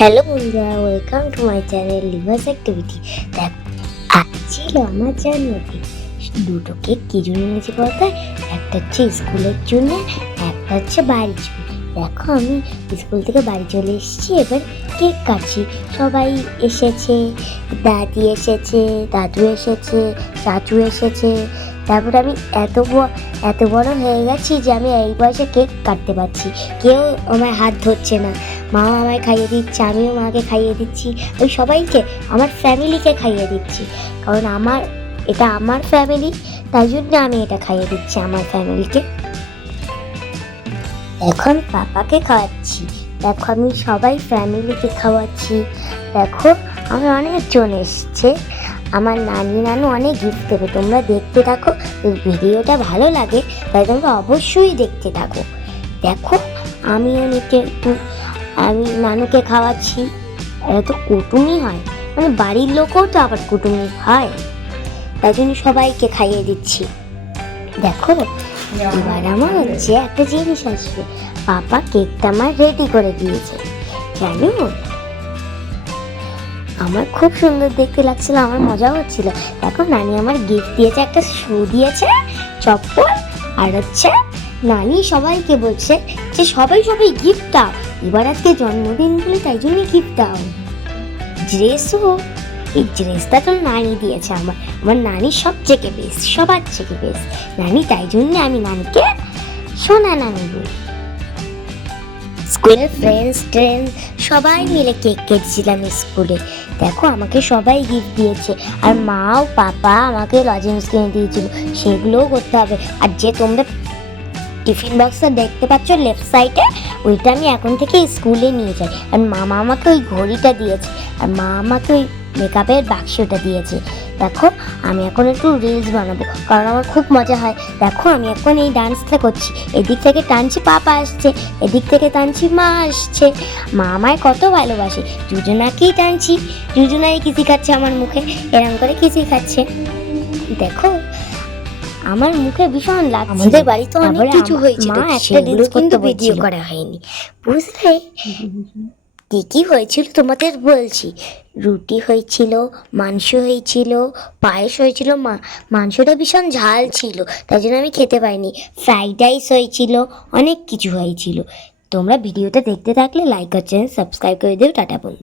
Hello বন্ধুরা, welcome to my channel livers activity. দেখ, আজ ছিল আমার জন্মদিন। দুটো কেক কি জন্য এনেছি বলতে, একটা হচ্ছে স্কুলের জন্য, একটা হচ্ছে বাড়ির জন্য। দেখো, আমি স্কুল থেকে বাড়ি চলে এসেছি, এবার কেক কাটছি। সবাই এসেছে, দাদি এসেছে, দাদু এসেছে, চাচু এসেছে। তারপর আমি এত বড় হয়ে গেছি যে আমি এই বয়সে কেক কাটতে পারছি। কেউ আমার হাত ধরছে না, মা আমায় খাইয়ে দিচ্ছে, আমিও মাকে খাইয়ে দিচ্ছি। ওই সবাইকে, আমার ফ্যামিলিকে খাইয়ে দিচ্ছি, কারণ এটা আমার ফ্যামিলি, তাই জন্য আমি এটা খাইয়ে দিচ্ছি আমার ফ্যামিলিকে। এখন পাপাকে খাওয়াচ্ছি। দেখো, আমি সবাই ফ্যামিলিকে খাওয়াচ্ছি। দেখো, আমার অনেকজন এসছে, আমার নানি নানু অনেক গিফট দেবে। তোমরা দেখতে থাকো, ভিডিওটা ভালো লাগে তাই তোমরা অবশ্যই দেখতে থাকো। দেখো, আমি নানুকে খাওয়াচ্ছি। এরা তো কুটুমই হয়, মানে বাড়ির লোকও তো আবার কুটুমি হয়, তাই জন্য সবাইকে খাইয়ে দিচ্ছি। দেখো, এবার আমার হচ্ছে একটা জিনিস আসবে। পাপা কেকটা আমার রেডি করে দিয়েছে, জানো? আমার খুব সুন্দর দেখতে লাগছিল, আমার মজা হচ্ছিল। দেখো, নানি আমার গিফট দিয়েছে, একটা শু দিয়েছে, চপ্পল, আর হচ্ছে নানি সবাইকে বলছে যে সবাই গিফট দাও, এবার আজকে জন্মদিন বলে তাই জন্য গিফট দাও। ড্রেসও, এই ড্রেসটা তো নানি দিয়েছে। আমার নানি সবথেকে বেস্ট, সবার থেকে বেস্ট নানি, তাই জন্য আমি নানিকে সোনা নানি বলি। স্কুলের ফ্রেন্ডস সবাই মিলে কেক কেটেছিলাম স্কুলে। দেখো, আমাকে সবাই গিফট দিয়েছে, আর মা ও পাপা আমাকে লজেন্স কিনে দিয়েছিল, সেগুলোও করতে হবে। আর যে তোমরা টিফিন বক্সটা দেখতে পাচ্ছ লেফট সাইডে, ওইটা আমি এখন থেকে স্কুলে নিয়ে যাই। আর মামা আমাকে ওই ঘড়িটা দিয়েছে, আর মা আমাকে ওই মেকআপের বাক্সটা দিয়েছে। দেখো, আমি এখন একটু রিলস বানাবো, কারণ আমার খুব মজা হয়। দেখো, আমি এখন এই ডান্সটা করছি, এদিক থেকে টানছি পাপা আসছে, এদিক থেকে টানছি মা আসছে। মা আমায় কত ভালোবাসে, দুজনাকেই টানছি, দুজনাই কিসি খাচ্ছে আমার মুখে, এরম করে কিসি খাচ্ছে। দেখো, আমার মুখে ভীষণ লাগছে। আমাদের বাড়িতে অনেক কিছু হয়েছে, মা একটা রিলস কিন্তু ভিডিও করা হয়নি, বুঝলে? কি কি হয়েছিল তোমাদের বলছি। রুটি হয়েছিল, মাংস হয়েছিল, পায়েস হয়েছিল। মাংসটা ভীষণ ঝাল ছিল, তাই জন্য আমি খেতে পাইনি। ফ্রাইড রাইস হয়েছিল, অনেক কিছু হয়েছিল। তোমরা ভিডিওটা দেখতে থাকলে লাইক আর চ্যানেল সাবস্ক্রাইব করে দিও। টাটা বন্ধু।